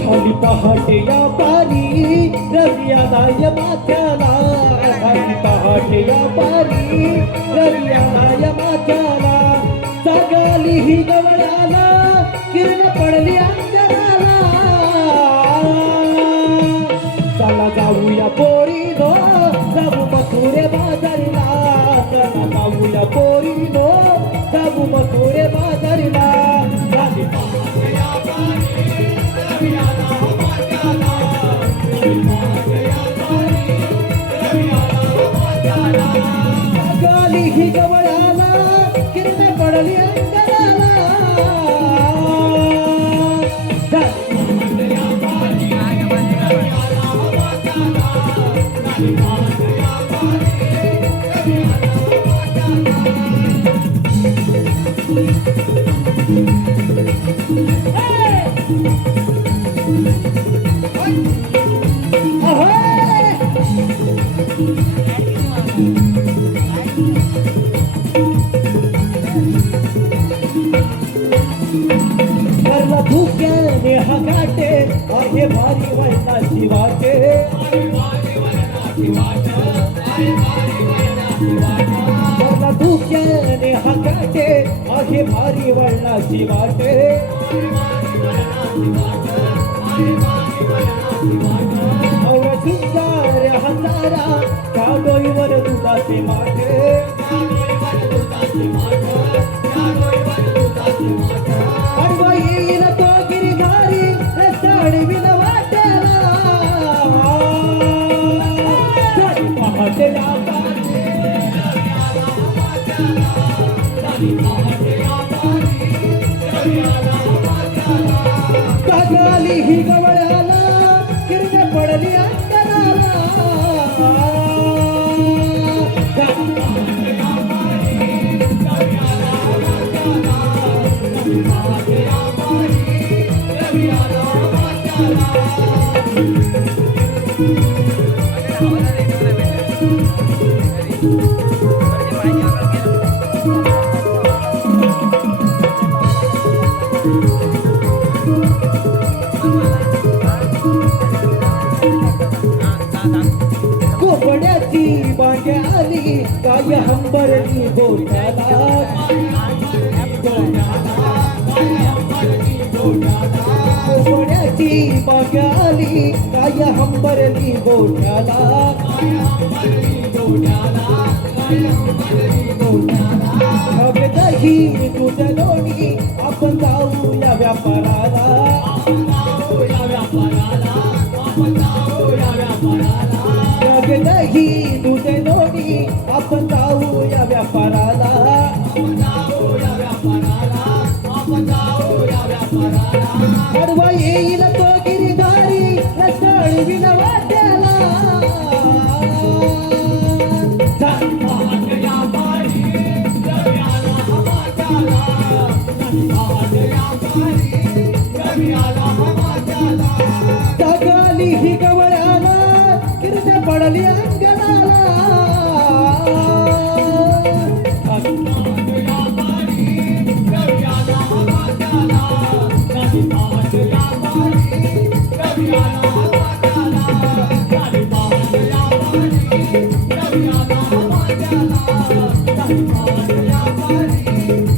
झाली पहाटे या पारी रवी आलाय माथ्याला झाली पहाटे या पारी रवी आलाय माथ्याला जागाली ही गवळ्याला किरण पडली अंजनाला चला जाऊया पोरीनो जाऊ मथुरे बाजारीला चला जाऊया पोरीनो जाऊ मथुरे बाजारीला झाली पहाटे या पारी रवी आलाय माथ्याला जागाली ही गवळ्याला किरण पडली अंजनाला करला धुक्याने हकाटे आहे भारी वळणाची वाटे करला धुक्याने हकाटे आहे भारी वळणाची वाटे अवघ्या सुंदर हंधारा काडोईवर दुधाचे माटे अडवा येईल तो गिरधारी रसाडविन वाटेला पहाटेला कागाली ही गवळ्याला किरण पडली अंतराला कोपड्याची बांगे आली काय हंबरली गोठ्याला कोपड्याची बांगे आली काय हंबरली गोठ्याला हवे दही दूध लोणी आपण जाऊया व्यापाराला हवे दही दूध लोणी आपण जाऊया व्यापाराला अडवा येईल तो गिरधारी रसाळविन वाट्याला जागाली ही गवळ्याला किरण पडली अंजनाला Rami